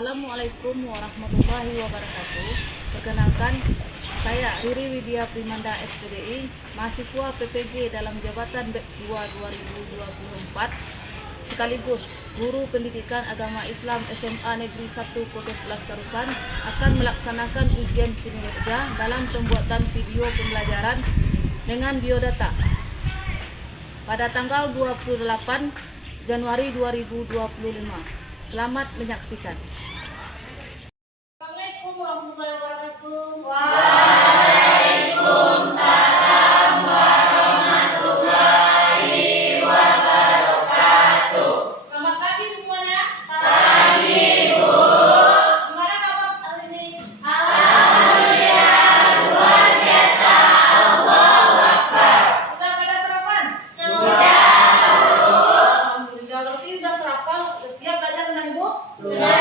Assalamualaikum warahmatullahi wabarakatuh. Perkenalkan, saya Riri Widya Primanda SPDI, mahasiswa PPG dalam jabatan Batch 2 2024, sekaligus guru pendidikan agama Islam SMA Negeri 1 Kota 11 Tarusan, akan melaksanakan ujian kinerja dalam pembuatan video pembelajaran dengan biodata pada tanggal 28 Januari 2025. Selamat menyaksikan. Assalamualaikum warahmatullahi wabarakatuh. Waalaikumsalam warahmatullahi wabarakatuh. Selamat pagi semuanya. Pagi, Bu. Gimana kabar hari ini? Alhamdulillah, luar biasa. Allahu Akbar. Sudah pada sarapan? Sudah, Bu. Alhamdulillah, berarti sudah sarapan, sudah siap belajar dengan Ibu? Sudah.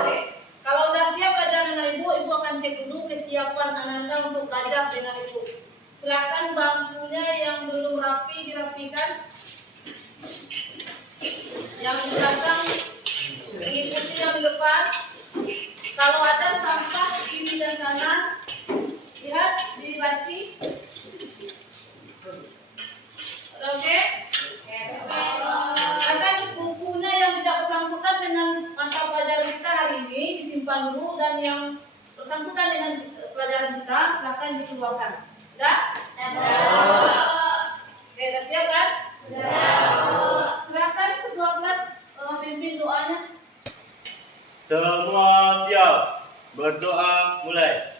Oke. Kalau sudah siap belajar dengan Ibu, Ibu akan cek dulu kesiapan Ananda untuk belajar dengan Ibu. Silakan bangkunya yang belum rapi dirapikan. Yang di belakang mengikuti yang di depan. Kalau ada sampah kiri dan kanan, lihat dibaci. Oke? Akan bukunya yang tidak bersangkutan dengan mata pelajaran kita hari ini disimpan dulu, dan yang bersangkutan dengan pelajaran kita silakan dikeluarkan. Sudah? Oke, sudah siap kan? Silakan kedua kelas pimpin doanya. Semua siap. Berdoa mulai.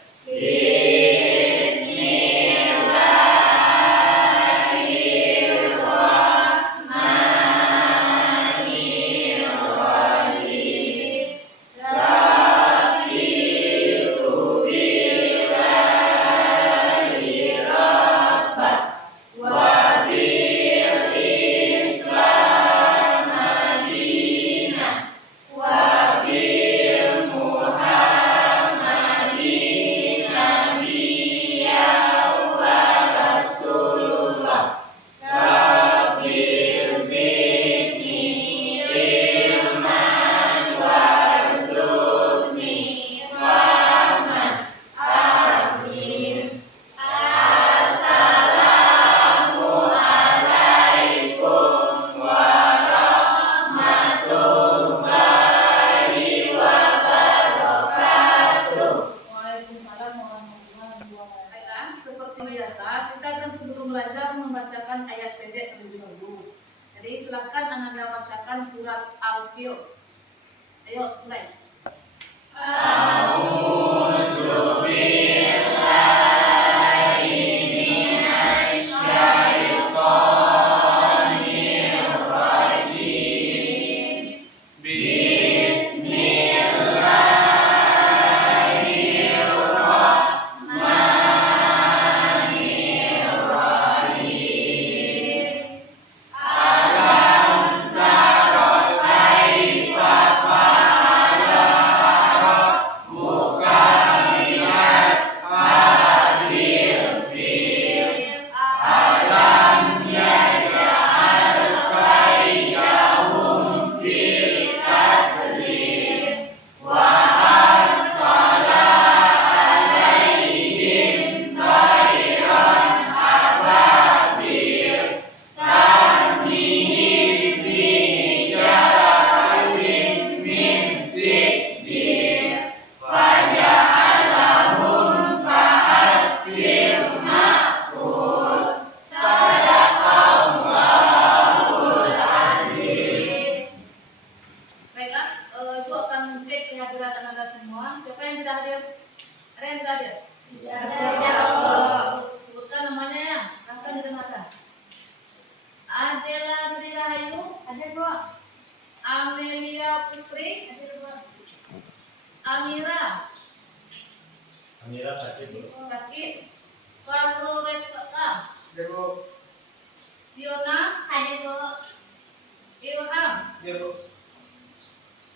Waalaikumsalam warahmatullahi wabarakatuh. Baiklah, seperti biasa kita akan sebelum belajar membacakan ayat pendek terlebih dahulu. Jadi silakan Ananda bacakan surat Al-Fil. Ayo mulai. Baiklah, Ibu akan cek kehadiran Ananda semua. Siapa yang tidak hadir? Ada yang tidak hadir? Sebutkan namanya ya, akan didengarkan. Adela Sri Rahayu, Amelia Putri, Amira sakit, Bu. Sakit, Farul Refata, Fiona, Ilham,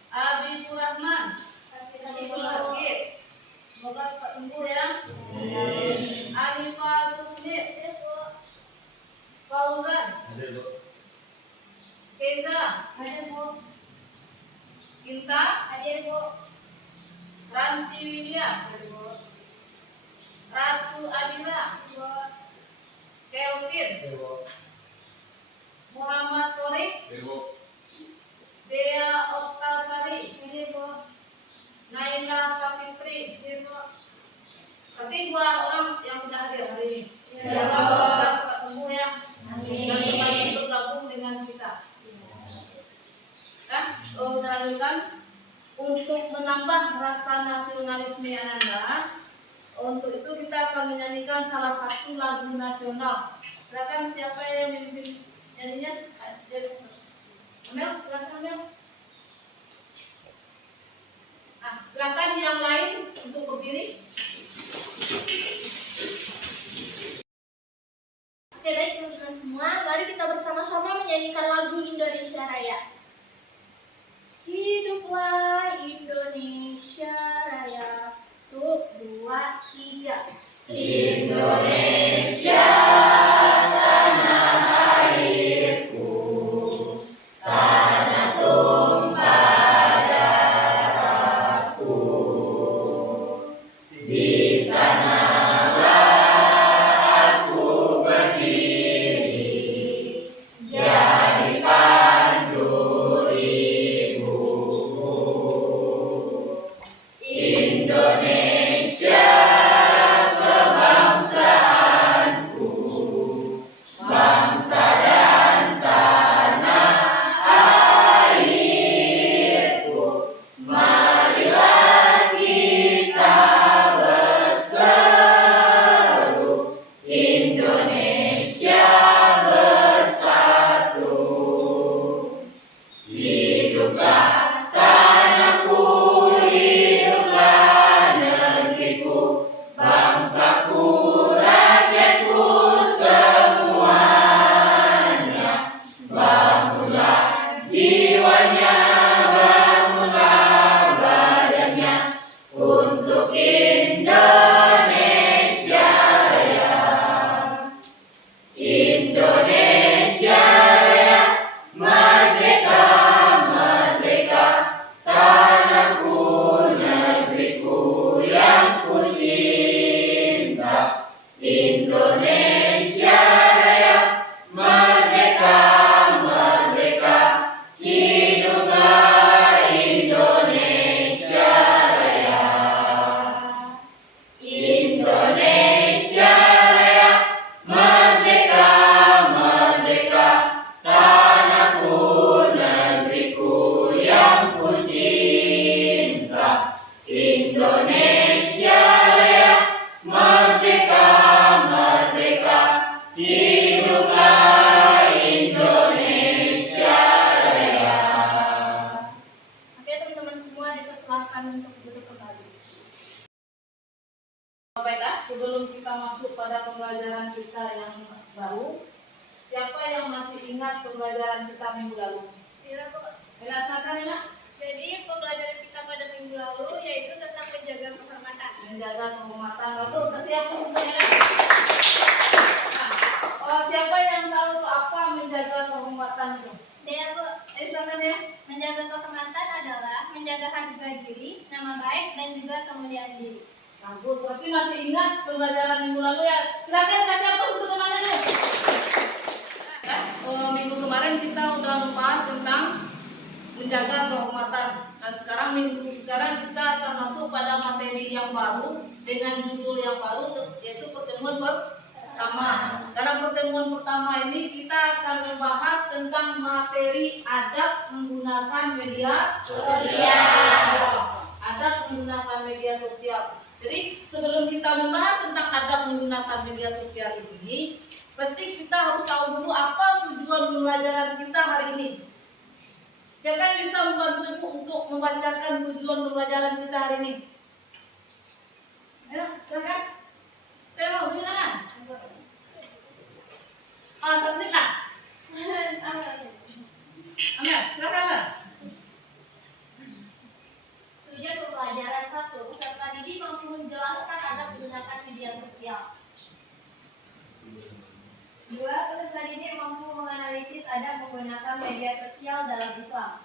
Habibur Rahman, sakit. Semoga cepat sembuh ya. Arifah Susmit, Fauzan, Keza, Kinta, Hadir, Bu. Ranti Widya, Ratu Adila, Bu. Kelvin, Muhammad Torik, Dea Oktasari, Hadir, Bu. Naila Safitri. Hadir, Bu. Berarti 2 orang yang sudah hadir hari ini. Ya, Semoga Bu. cepat sembuh ya. Amin. Dan kembali bergabung dengan kita. Kan? Dan untuk menambah rasa nasionalisme Ananda, untuk itu kita akan menyanyikan salah satu lagu nasional. Silakan siapa yang memimpin nyanyinya? Amel, silakan Amel. Silakan yang lain untuk berdiri. Oke, baik teman-teman semua, mari kita bersama-sama menyanyikan lagu Indonesia Raya. Hiduplah Indonesia Raya. 1, 2, 3. Indonesia tanah airku, tanah tumpah darahku. Di sanalah aku berdiri, jadi pandu ibuku. Indonesia kebangsaanku, bangsa dan tanah airku. Marilah kita berseru, Indonesia bersatu. Hiduplah tanahku, hiduplah negeriku, bangsaku, rakyatku semuanya. Bangunlah jiwanya, bangunlah badannya, untuk Indonesia Raya. Indonesia Raya, merdeka, merdeka, tanahku, negeriku yang ku cinta. Indonesia Raya, merdeka, merdeka, hiduplah Indonesia Raya. Indonesia Raya, merdeka, merdeka, tanahku, negeriku yang ku cinta. Indonesia Raya, merdeka, merdeka, hiduplah Indonesia Raya. Oke teman-teman semua, dipersilakan untuk duduk kembali. Baiklah, sebelum kita masuk pada pembelajaran kita yang baru, siapa yang masih ingat pembelajaran kita minggu lalu? Bila, Bu. Ela, silakan Ela. Jadi pembelajaran kita pada minggu lalu yaitu tentang menjaga kehormatan. Menjaga kehormatan. Lalu kasih aku sebenarnya. Siapa yang tahu tuh apa menjaga kehormatan itu? Dea, Bu. Silakan ya. Menjaga kehormatan adalah menjaga harga diri, nama baik, dan juga kemuliaan diri. Bagus, tapi masih ingat pembelajaran minggu lalu ya? Silakan kasih apa untuk teman-teman dulu. Ya, minggu kemarin kita udah membahas tentang menjaga kehormatan. Dan sekarang minggu sekarang kita akan masuk pada materi yang baru dengan judul yang baru, yaitu pertemuan pertama. Dalam pertemuan pertama ini kita akan membahas tentang materi adab menggunakan media sosial. Adab menggunakan media sosial. Jadi sebelum kita membahas tentang adab menggunakan media sosial ini, pasti kita harus tahu dulu apa tujuan pembelajaran kita hari ini. Siapa yang bisa membantu Ibu untuk membacakan tujuan pembelajaran kita hari ini? Ayo, silakan. Temo, silakan. Sasmita. Amel, silakan Amel. Tujuan pembelajaran 1, peserta didik mampu menjelaskan adab menggunakan media sosial. 2, peserta didik mampu menganalisis adab menggunakan media sosial dalam Islam.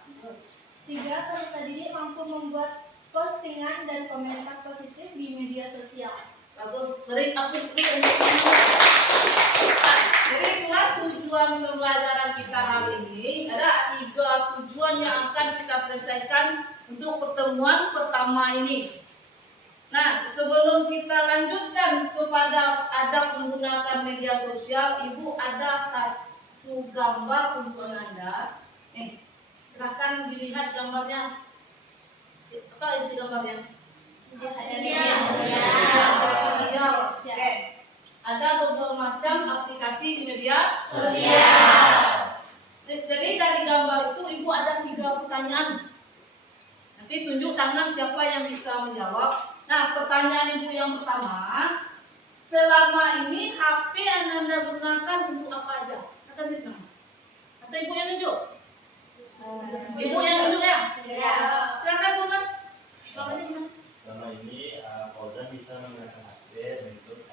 3. Peserta didik mampu membuat postingan dan komentar positif di media sosial. Bagus. Jadi aku seperti jadi itulah tujuan pembelajaran kita hari ini. Ada 3 tujuan yang akan kita selesaikan untuk pertemuan pertama ini. Nah, sebelum kita lanjutkan kepada adab menggunakan media sosial, Ibu ada satu gambar untuk Anda. Silakan dilihat gambarnya. Apa isi gambarnya? Sosial. Oke. Ada beberapa macam aplikasi di media sosial. Jadi dari gambar itu Ibu ada 3 pertanyaan. Nanti tunjuk tangan siapa yang bisa menjawab. Nah, pertanyaan Ibu yang pertama, selama ini HP yang Anda gunakan untuk apa aja? Silakan ditanya. Atau Ibu yang tunjuk? Ibu yang tunjuk ya? Silakan bukan. Selama ini Fauzan bisa menggunakan HP untuk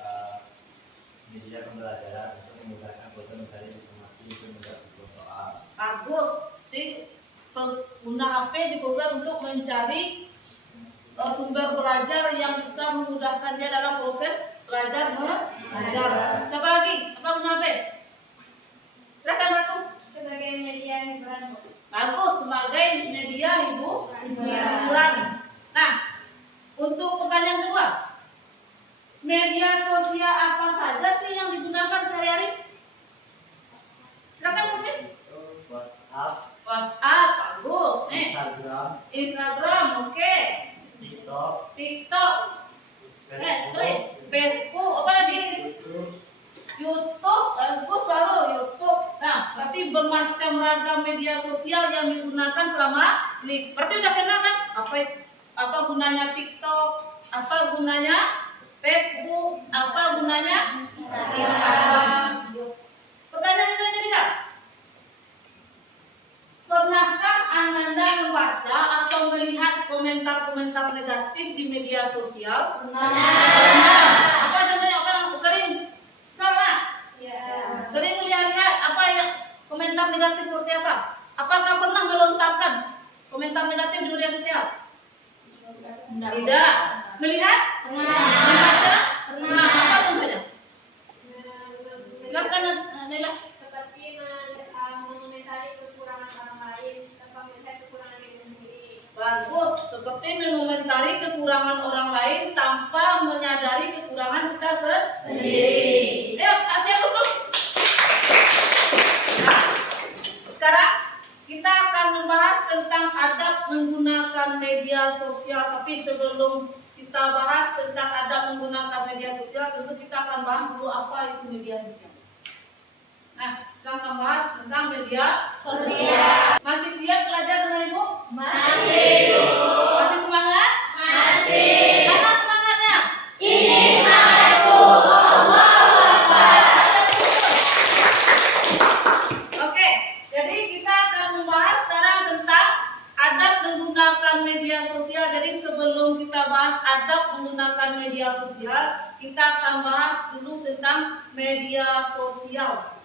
media pembelajaran untuk memudahkan Fauzan mencari informasi untuk menjawab soal. Bagus. Jadi pengguna HP diperlukan untuk mencari sumber belajar yang bisa memudahkan dia dalam proses belajar mengajar. Siapa lagi? Apa guna HP? Silakan Ratu. Sebagai media hiburan. Bagus, sebagai media hiburan. Nah, untuk pertanyaan kedua, media sosial apa saja sih yang digunakan sehari-hari? Silakan mungkin. WhatsApp, bagus. Instagram, oke. TikTok, Facebook, apa lagi? YouTube, bagus baru YouTube. Nah, berarti bermacam ragam media sosial yang digunakan selama ini. Berarti udah kenal kan? Apa gunanya TikTok? Apa gunanya Facebook? Apa gunanya Instagram? Pertanyaan kedua ketiga. Pernahkah Ananda membaca atau melihat komentar-komentar negatif di media sosial? Pernah. Apa contohnya? Orang sering pernah. Sering melihat apa yang komentar negatif seperti apa? Apakah pernah melontarkan komentar negatif di media sosial? Tidak. Melihat? Membaca? Apa contohnya? Silakan Nela. Seperti mengomentari kekurangan orang lain tanpa melihat kekurangan diri sendiri. Bagus, seperti mengomentari kekurangan orang lain tanpa menyadari kekurangan kita sendiri. Ayo, kasih dulu. Nah, sekarang kita akan membahas tentang adab menggunakan media sosial. Tapi sebelum kita bahas tentang adab menggunakan media sosial, tentu kita akan bahas dulu apa itu media sosial. Nah, kita akan bahas tentang media sosial. Masih siap belajar dengan Ibu? Masih, Bu. Masih semangat? Masih. Mana semangatnya? Ini semangatku. Allahu Akbar. Oke, jadi kita akan membahas sekarang tentang adab menggunakan media sosial. Jadi sebelum kita bahas adab menggunakan media sosial, kita akan bahas dulu tentang media sosial.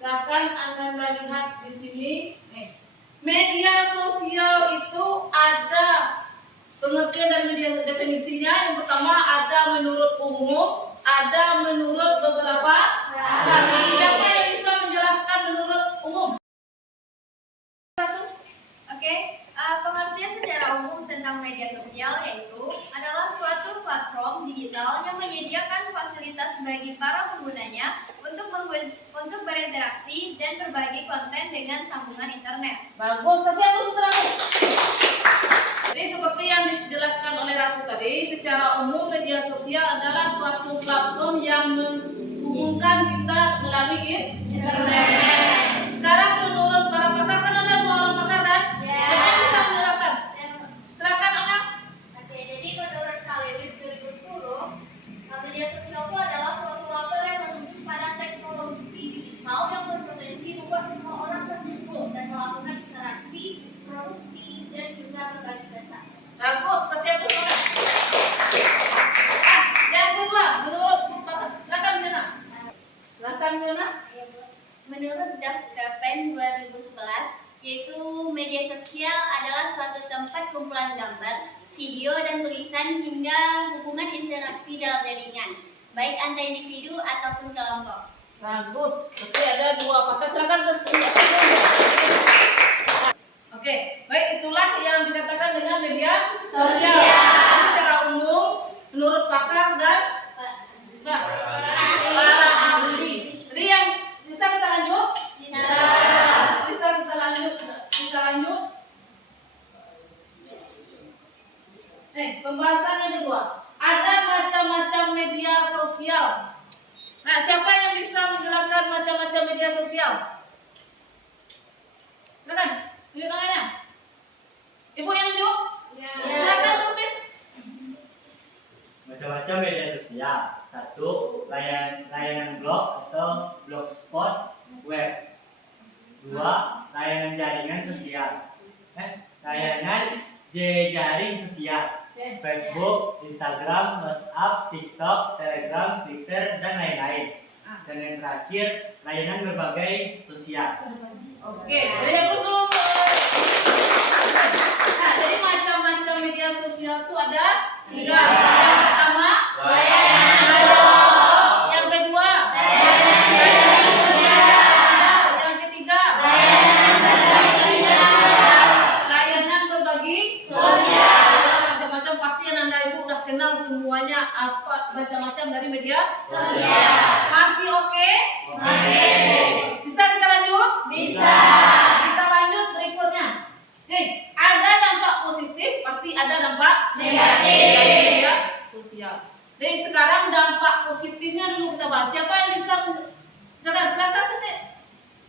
Silakan Anda lihat di sini. Media sosial itu ada pengertian dan media definisinya. Yang pertama ada menurut umum, ada menurut beberapa. Siapa yang bisa menjelaskan menurut umum? Oke, pengertian secara umum tentang media sosial yaitu adalah suatu platform digital yang menyediakan fasilitas bagi para penggunanya untuk berinteraksi dan berbagi konten dengan sambungan internet. Bagus, kasih aku terakhir. Jadi seperti yang dijelaskan oleh Ratu tadi, secara umum media sosial adalah suatu platform yang menghubungkan kita melalui internet. Sekarang menurut para pakar, kan ada 2 orang pakar kan? Siapa yang bisa menjelaskan? Silakan Anang. Oke, jadi menurut Kalewis 2010, media sosial itu adalah suatu label yang menunjuk pada teknologi digital yang berpotensi membuat semua orang terhubung dan melakukan interaksi, produksi, dan juga berbagi dasar. Bagus, kasih aku terakhir. Yang kedua, menurut silakan Diana. Silakan Diana. Menurut daftar PEN 2011, yaitu media sosial adalah suatu tempat kumpulan gambar, video, dan tulisan hingga hubungan interaksi dalam jaringan, baik antar individu ataupun kelompok. Bagus. Oke, ada dua pakar. Silakan. Oke, baik, itulah yang dikatakan dengan media sosial. Secara umum, menurut pakar dan para ahli. Jadi yang bisa kita lanjut? Bisa kita lanjut. Bisa lanjut. Pembahasan yang kedua. Ada macam-macam media sosial. Nah, siapa yang bisa menjelaskan macam-macam media sosial? Silakan, tunjuk tangannya. Ibu yang tunjuk? Silakan, Tumpin. Macam-macam media sosial. Satu, layanan blog atau blogspot web. Dua, layanan jaringan sosial. Layanan jejaring sosial. Facebook, Instagram, WhatsApp, TikTok, Telegram, Twitter, dan lain-lain. Dan yang terakhir, layanan berbagai sosial. Oke, jadi dulu. Nah, jadi macam-macam media sosial itu ada 3. Yang pertama, yang kedua, yang ketiga, layanan berbagi sosial. Macam-macam, pasti Anda Ibu udah kenal semuanya apa macam-macam dari media sosial. Masih oke? Bisa kita lanjut? Bisa. Kita lanjut berikutnya. Ada dampak positif, pasti ada dampak Negatif. dari media sosial. Jadi sekarang dampak positifnya dulu kita bahas. Siapa yang bisa silakan Siti.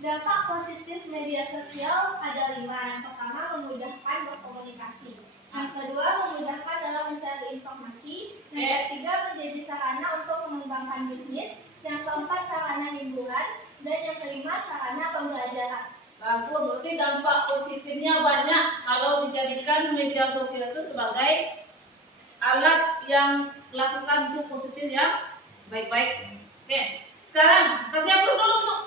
Dampak positif media sosial ada 5. Yang pertama, memudahkan berkomunikasi. Yang kedua, memudahkan dalam mencari informasi. Yang ketiga, menjadi sarana untuk mengembangkan bisnis. Yang keempat, sarana hiburan. Dan yang kelima, sarana pembelajaran. Bagus, berarti dampak positifnya banyak kalau dijadikan media sosial itu sebagai alat yang melakukan itu positif yang baik-baik. Oke, sekarang kasih approve dulu tuh.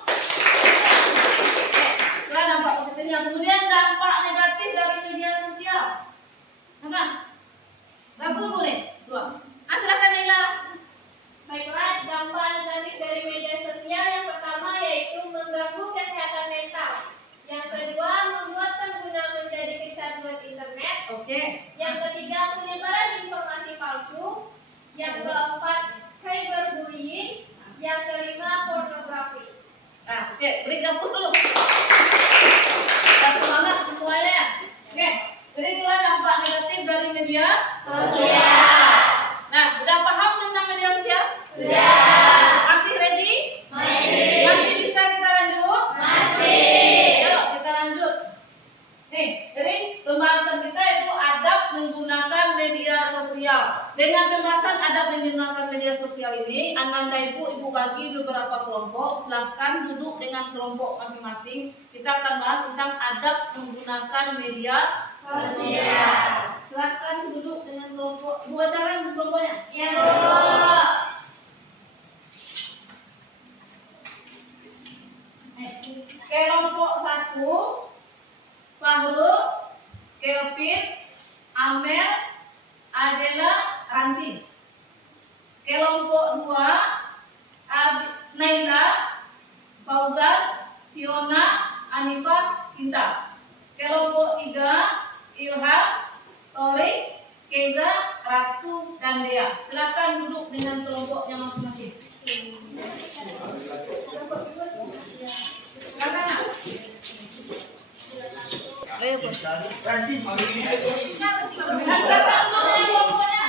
Sekarang dampak positifnya, kemudian dampak negatif dari media sosial. Nah, bagus Bu nih, 2. Silakan Nila. Baiklah, dampak negatif dari media sosial yang pertama yaitu mengganggu kesehatan mental. Yang kedua, membuat pengguna menjadi kecanduan internet. Oke. Yang ketiga, penyebaran informasi palsu. Yang keempat, cyberbullying. Yang kelima, pornografi. Nah, oke, beri kampus dulu. Kita semangat semuanya. Oke, jadi itulah dampak negatif dari media Sosial. Nah, udah paham tentang media sosial? Sudah. Masih ready? Masih. Masih bisa kita lanjut? Masih. Ayo kita lanjut. Nih, jadi pembahasan kita itu adab menggunakan media sosial. Dengan pembahasan adab menggunakan media sosial ini, Anda Ibu bagi beberapa kelompok. Silahkan duduk dengan kelompok masing-masing. Kita akan bahas tentang adab menggunakan media sosial. Silahkan duduk dengan kelompok. Ibu bacakan kelompoknya. Ya, Bu. Kelompok 1, Fahrul, Kelvin, Amel, Adela, Ranti. Kelompok 2, Naila, Fauzan, Fiona, Anifah, Inta. Kelompok 3, Ilham, Torik, Keza, Ratu, dan Dea. Silakan duduk dengan kelompoknya masing-masing. Silakan. Ayo, Bu. Kelompoknya.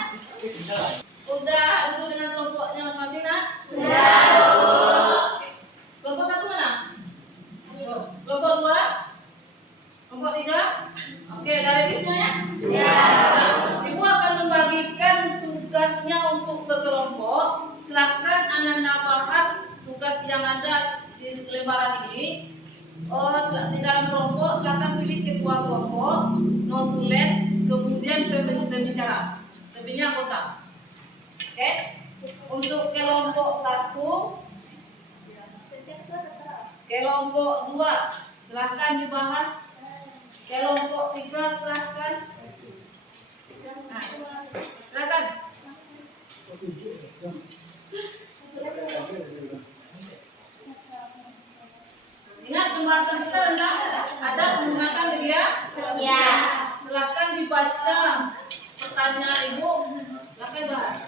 Udah duduk dengan kelompoknya masing-masing, Nak? Sudah, Bu. Kelompok 1 mana? Kelompok 2? Kelompok 3? Oke, dari semuanya? Ya. Nah, Ibu akan membagikan tugasnya untuk berkelompok. Silakan Anda bahas tugas yang ada di lembaran ini. Di dalam kelompok silakan pilih ketua kelompok, notulen, kemudian pembicara. Selebihnya anggota. Oke? Untuk kelompok 1, kelompok 2, silakan dibahas Kelompok 3 silahkan. Nah, silakan. Ingat pembahasan kita tentang ada menggunakan media sosial. Silahkan dibaca pertanyaan ibu. Silahkan bahas.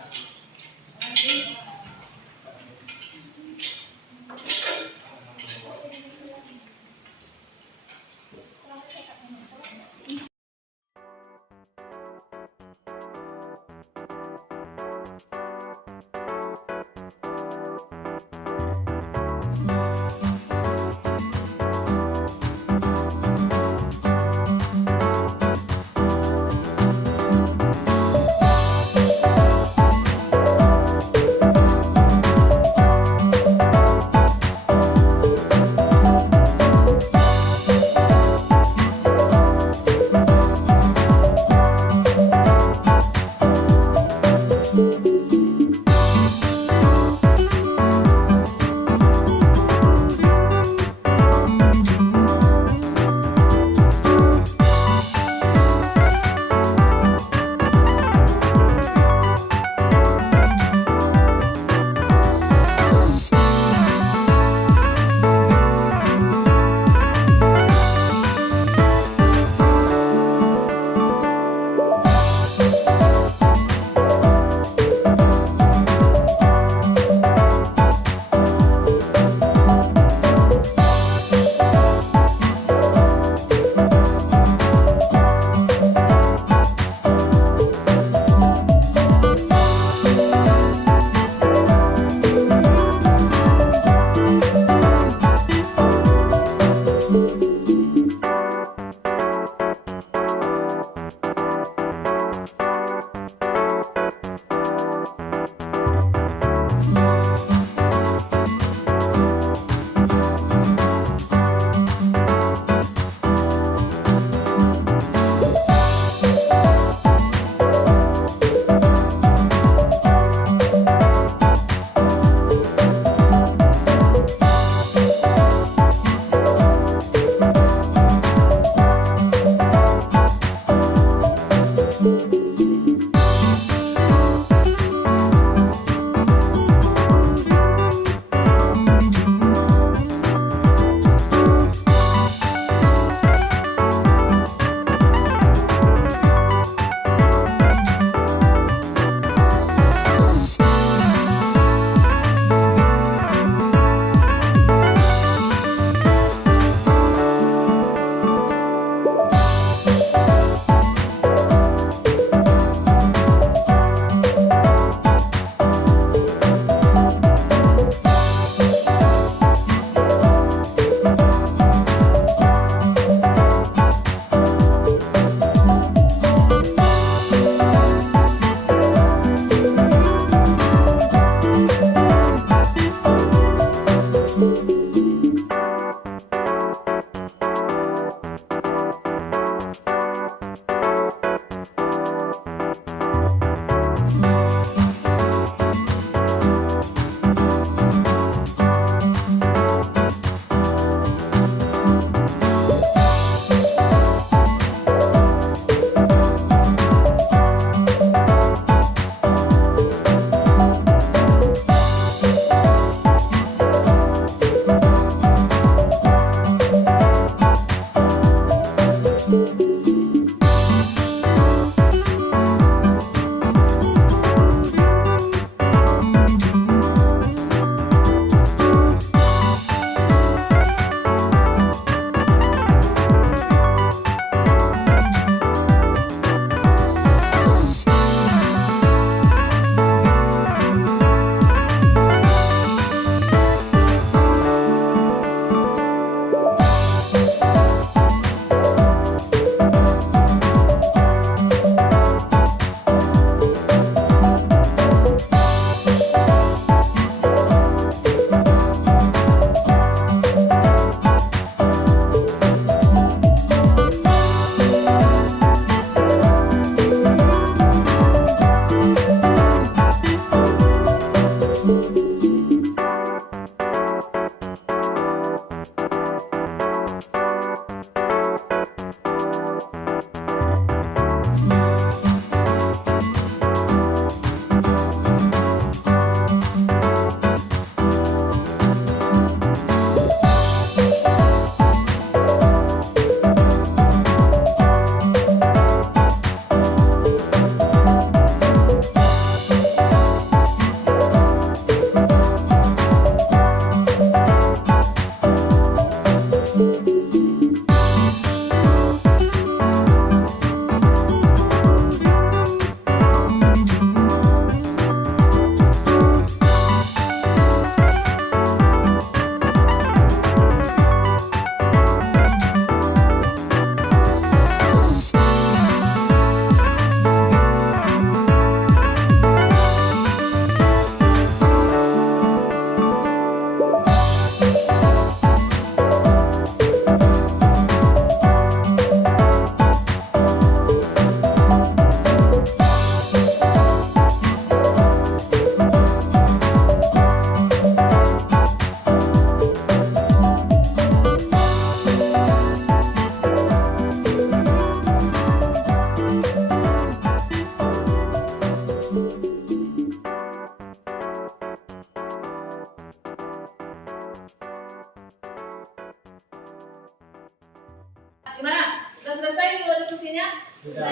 Gimana? Sudah selesai dulu diskusinya? Sudah.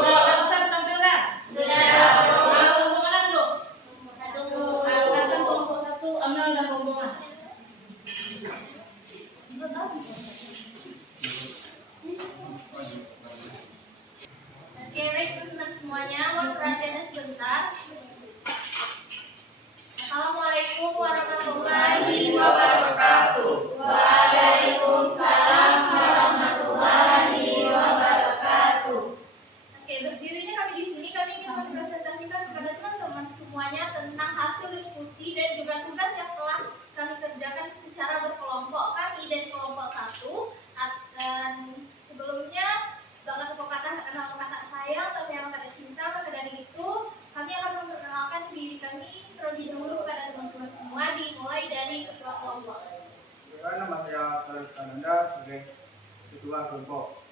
Udah besar tampil nggak? Sudah. Nah, kelompok mana dulu? Satu. Silakan kelompok 1 Amel dan rombongan. Oke, baik teman-teman semuanya, mohon perhatiannya sebentar. Assalamualaikum warahmatullahi wabarakatuh. Waalaikumsalam warahmatullahi wabarakatuh. Oke, berdirinya kami di sini, kami ingin mempresentasikan kepada teman-teman semuanya tentang hasil diskusi dan juga tugas yang telah kami kerjakan secara berkelompok. Kami dari kelompok 1 dan sebelumnya bakal kata nama kata sayang, tak sayang kata cinta. Maka dari itu kami akan memperkenalkan diri kami terlebih dahulu kepada teman-teman semua, dimulai dari ketua kelompok. Nama saya Khalid Ananda sebagai ketua kelompok.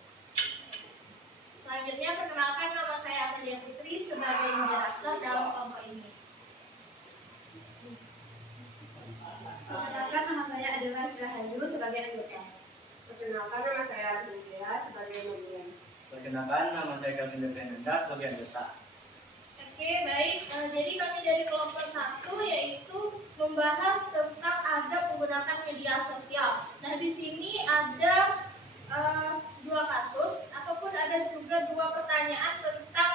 Selanjutnya perkenalkan, nama saya Amelia Putri sebagai moderator dalam kelompok ini. Perkenalkan, nama saya adalah Rahayu sebagai anggota. Perkenalkan, nama saya Ardia sebagai bagian. Perkenalkan, nama saya Calvin Fernanda sebagai anggota. Oke, baik. Jadi kami dari kelompok 1 yaitu membahas tentang adab menggunakan media sosial. Nah, di sini ada 2 kasus ataupun ada juga 2 pertanyaan tentang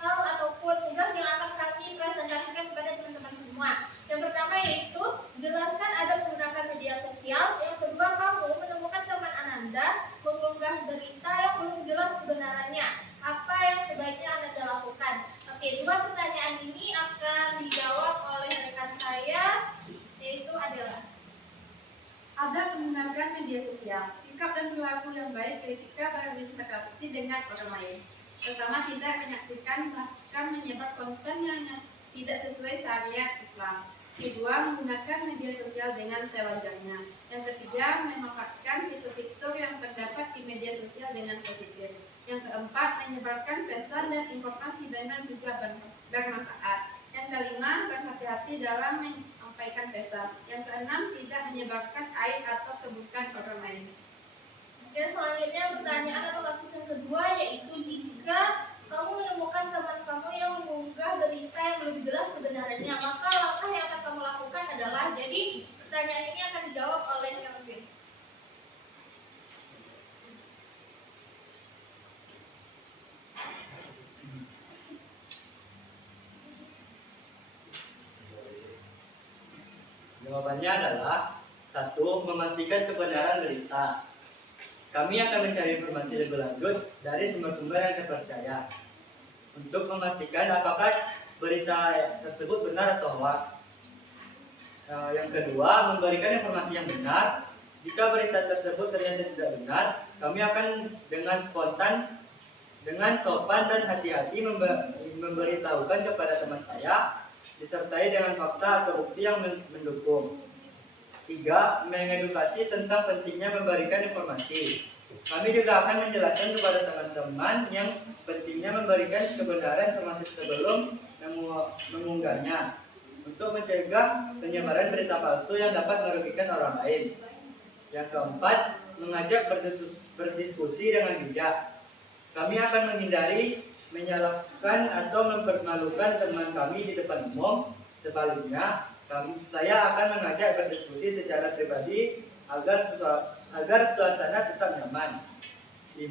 hal ataupun tugas yang akan kami presentasikan kepada teman-teman semua. Yang pertama yaitu jelaskan adab menggunakan media sosial. Yang kedua, kamu menemukan teman Ananda mengunggah berita yang belum jelas kebenarannya. Apa yang sebaiknya Ananda lakukan? Oke, 2 pertanyaan ini akan dijawab oleh rekan saya, yaitu Adela. Adab menggunakan media sosial. Sikap dan perilaku yang baik ketika berinteraksi dengan orang lain. Pertama, tidak menyaksikan bahkan menyebar konten yang tidak sesuai syariat Islam. Kedua, menggunakan media sosial dengan sewajarnya. Yang ketiga, memanfaatkan fitur-fitur yang terdapat di media sosial dengan positif. Yang keempat, menyebarkan pesan dan informasi dengan juga bermanfaat. Yang kelima, berhati-hati dalam menyampaikan pesan. Yang keenam, tidak menyebarkan aib atau keburukan orang lain. Oke, selanjutnya pertanyaan atau kasus yang kedua yaitu jika kamu menemukan teman kamu yang mengunggah berita yang belum jelas kebenarannya, maka langkah yang akan kamu lakukan adalah, jadi pertanyaan ini akan dijawab oleh Kelvin. Jawabannya adalah 1. Memastikan kebenaran berita. Kami akan mencari informasi lebih lanjut dari sumber-sumber yang terpercaya untuk memastikan apakah berita tersebut benar atau hoax. Yang kedua, memberikan informasi yang benar. Jika berita tersebut ternyata tidak benar, kami akan dengan spontan, dengan sopan dan hati-hati memberitahukan kepada teman saya, disertai dengan fakta atau bukti yang mendukung. 3. Mengedukasi tentang pentingnya memberikan informasi. Kami juga akan menjelaskan kepada teman-teman yang pentingnya memberikan kebenaran informasi sebelum mengunggahnya untuk mencegah penyebaran berita palsu yang dapat merugikan orang lain. Yang keempat, mengajak berdiskusi dengan bijak. Kami akan menghindari menyalahkan atau mempermalukan teman kami di depan umum. Sebaliknya, saya akan mengajak berdiskusi secara pribadi agar suasana tetap nyaman. 5.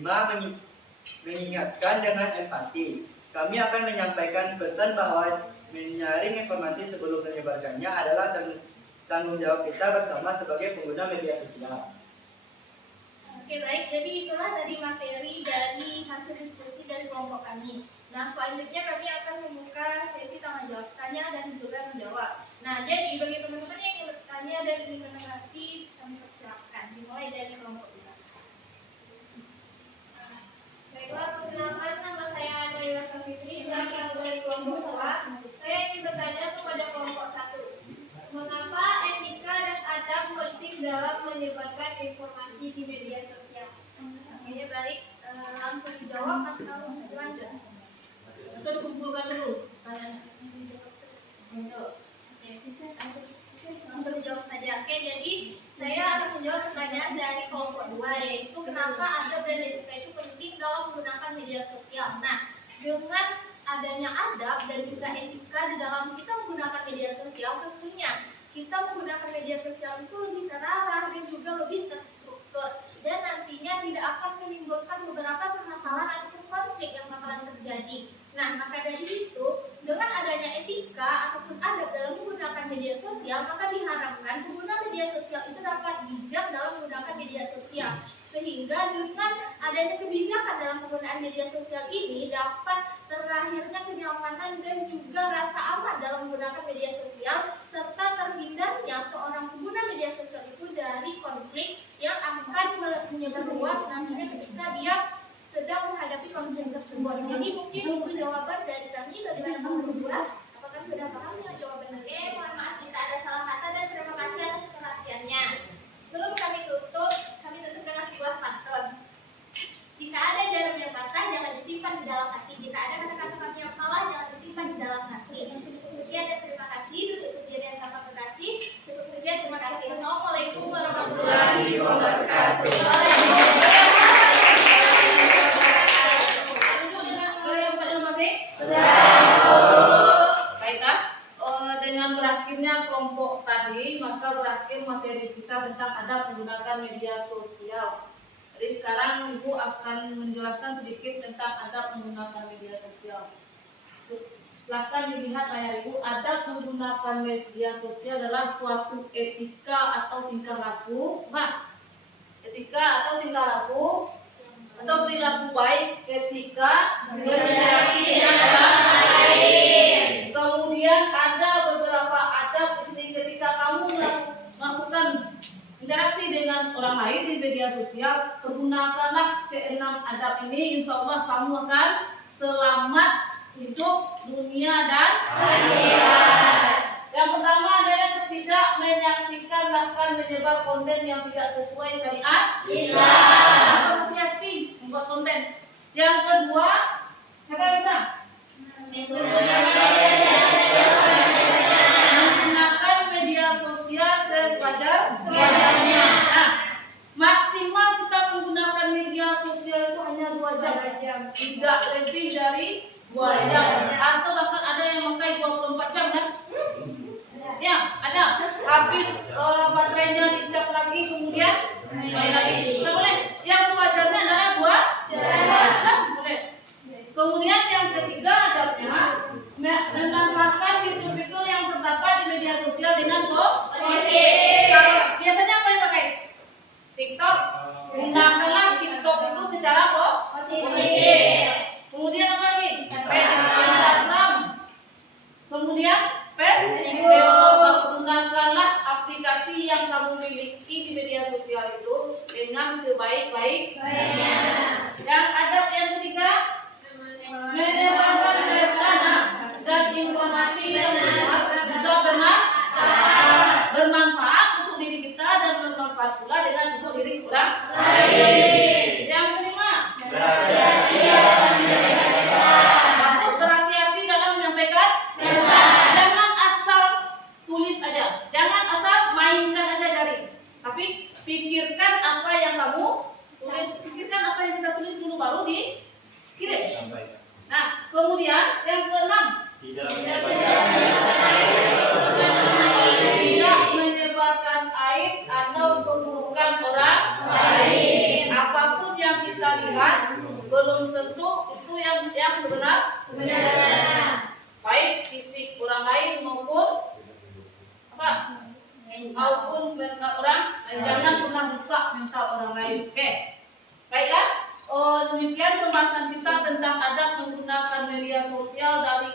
Mengingatkan dengan empati. Kami akan menyampaikan pesan bahwa menyaring informasi sebelum menyebarkannya adalah tanggung jawab kita bersama sebagai pengguna media sosial. Oke, baik, jadi itulah tadi materi dari hasil diskusi dari kelompok kami. Nah, selanjutnya kami akan membuka sesi tanya dan juga menjawab. Nah, jadi bagi teman-teman yang ingin bertanya dan ingin menanggapi, kami persilakan. Dimulai dari kelompok kita. Baiklah, perkenalkan, nama saya Nayla Safitri, berasal dari kelompok 1. Saya ingin bertanya kepada kelompok 1. Mengapa etika dan adab penting dalam menyebarkan informasi di media sosial? Oke, baik, langsung dijawab atau lanjut? Itu dikumpulkan dulu. Tanya. Langsung dijawab. Oke, langsung dijawab saja. Oke, jadi saya akan menjawab pertanyaan dari kelompok 2. dan etika itu penting dalam menggunakan media sosial. Nah, dengan adanya adab dan juga etika di dalam kita menggunakan media sosial, tentunya kita menggunakan media sosial itu lebih terarah dan juga lebih terstruktur, dan nantinya tidak akan menimbulkan beberapa permasalahan ataupun konflik yang bakalan terjadi. Nah, maka dari itu, dengan adanya etika ataupun adab dalam menggunakan media sosial, maka diharapkan pengguna media sosial itu dapat bijak dalam menggunakan media sosial, sehingga dengan adanya kebijakan dalam penggunaan media sosial ini dapat terlahirnya kenyamanan dan juga rasa aman dalam menggunakan media sosial, serta terhindarnya seorang pengguna media sosial itu dari konflik yang akan menyebar luas nantinya ketika dia sedang menghadapi konflik tersebut. Jadi mungkin itu jawaban dari kami. Bagaimana kamu berdua? Apakah sudah paham dengan jawabannya? Mohon maaf jika ada salah kata dan terima kasih atas perhatiannya. Sebelum kami tutup dengan sebuah pantun. Jika ada jarum yang patah, jangan disimpan di dalam hati. Jika ada kata-kata kami yang salah, jangan disimpan di dalam hati. Cukup sekian dan terima kasih. Duduk sendiri dan kakak terkasih. Cukup sekian, terima kasih. Assalamualaikum warahmatullahi wabarakatuh. Baiklah, dengan berakhirnya kelompok tadi, maka berakhir materi kita tentang adab menggunakan media sosial. Jadi sekarang Ibu akan menjelaskan sedikit tentang adab menggunakan media sosial. Silakan dilihat layar Ibu. Adab menggunakan media sosial adalah suatu etika atau tingkah laku, etika atau tingkah laku atau perilaku baik ketika berinteraksi dengan orang lain. Kemudian ada beberapa adab ketika kamu melakukan interaksi dengan orang lain di media sosial. Pergunakanlah keenam adab ini, insya Allah kamu akan selamat hidup dunia dan akhirat. Yang pertama adalah tidak menyaksikan bahkan menyebar konten yang tidak sesuai syariat Islam. Hati-hati membuat konten. Yang kedua, siapa yang bisa? Menggunakan media sosial sewajarnya. Nah, maksimal kita menggunakan media sosial itu hanya 2 jam. Tidak lebih dari 2 jam. Atau bahkan ada yang memakai 24 jam kan? Ya, ada. Habis baterainya dicas lagi, kemudian main lagi. Tidak boleh. Yang sewajarnya adalah 2 jam. Boleh. Kemudian yang ketiga adabnya, memanfaatkan fitur-fitur yang terdapat di media sosial dengan positif. Kalau biasanya apa yang pakai? TikTok. Gunakanlah TikTok itu secara positif. Kemudian apa lagi? Instagram. Kemudian Facebook. Gunakanlah aplikasi yang kamu miliki di media sosial itu dengan sebaik-baiknya. Yang adab yang ketiga, menyebarkan pesan dan informasi yang juga bermanfaat untuk diri kita dan bermanfaat pula dengan untuk diri orang lain. Yang kelima, berhati-hati dalam menyampaikan pesan. Jangan asal tulis aja, jangan asal mainkan aja jari, tapi pikirkan apa yang kamu tulis, pikirkan apa yang kita tulis dulu baru dikirim. Nah, kemudian yang keenam, tidak menyebarkan aib atau keburukan orang lain. Apapun yang kita lihat belum tentu itu yang sebenarnya. Baik fisik orang lain maupun mental orang, jangan pernah rusak mental orang lain. Oke, baiklah. Demikian pembahasan kita tentang adab menggunakan media sosial dari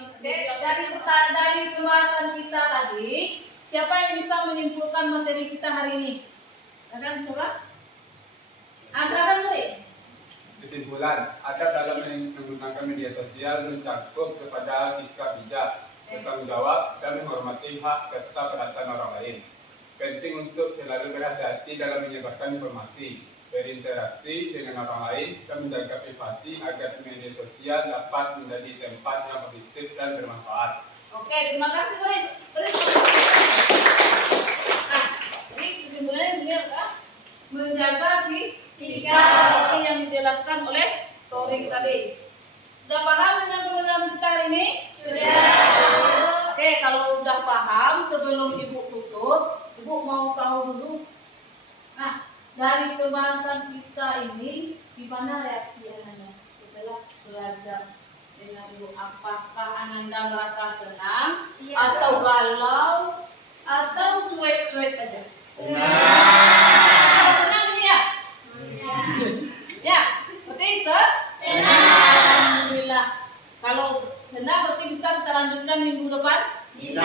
pembahasan kita tadi. Siapa yang bisa menyimpulkan materi kita hari ini? Silakan, siapa? Silakan tulis. Kesimpulan, adab dalam menggunakan media sosial mencakup kepada sikap bijak, bertanggung jawab, dan menghormati hak serta perasaan orang lain. Penting untuk selalu berhati-hati dalam menyebarkan informasi, berinteraksi dengan orang lain, dan menjaga privasi agar media sosial dapat menjadi tempat yang positif dan bermanfaat. Oke, terima kasih Boris. Nah, jadi kesimpulannya menjaga sikap seperti yang dijelaskan dijelaskan oleh Torik tadi. Sudah paham dengan pembelajaran kita hari ini? Sudah. Oke, kalau udah paham, sebelum Ibu tutup, Ibu mau tahu dulu. Nah, dari pembahasan kita ini, gimana reaksi Ananda setelah belajar dengan Ibu? Apakah Ananda merasa senang, atau galau, atau cuek-cuek aja? Kalau senang ini ya? Ya, berarti alhamdulillah. Kalau senang berarti bisa kita lanjutkan minggu depan? Bisa.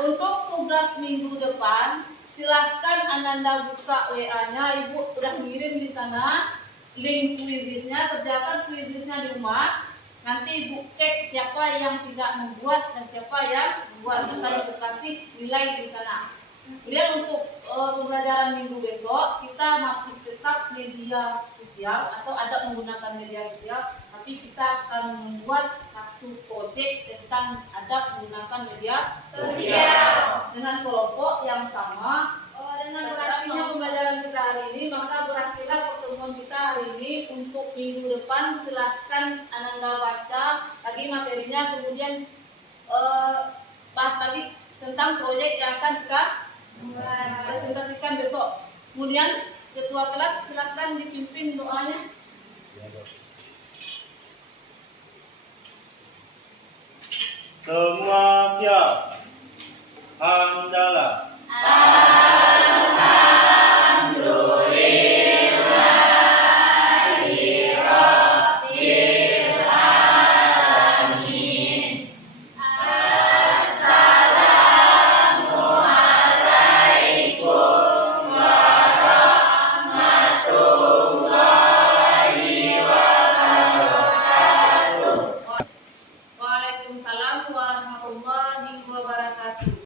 Untuk tugas minggu depan, silahkan Ananda buka WA-nya, Ibu udah ngirim di sana link quizisnya, kerjakan quizisnya di rumah. Nanti Ibu cek siapa yang tidak membuat dan siapa yang membuat. Nanti Ibu kasih nilai di sana. Kemudian untuk pembelajaran minggu besok, kita masih tetap media sosial atau ada menggunakan media sosial, tapi kita akan membuat satu proyek tentang adab menggunakan media Sosial. dengan kelompok yang sama. Dengan berakhirnya pembelajaran kita hari ini, maka berakhirlah pertemuan kita hari ini. Untuk minggu depan silahkan Ananda baca lagi materinya, kemudian bahas lagi tentang proyek yang akan kita presentasikan besok. Kemudian ketua kelas silahkan dipimpin doanya. Semua siap. Hamdalah. Alhamdulillah.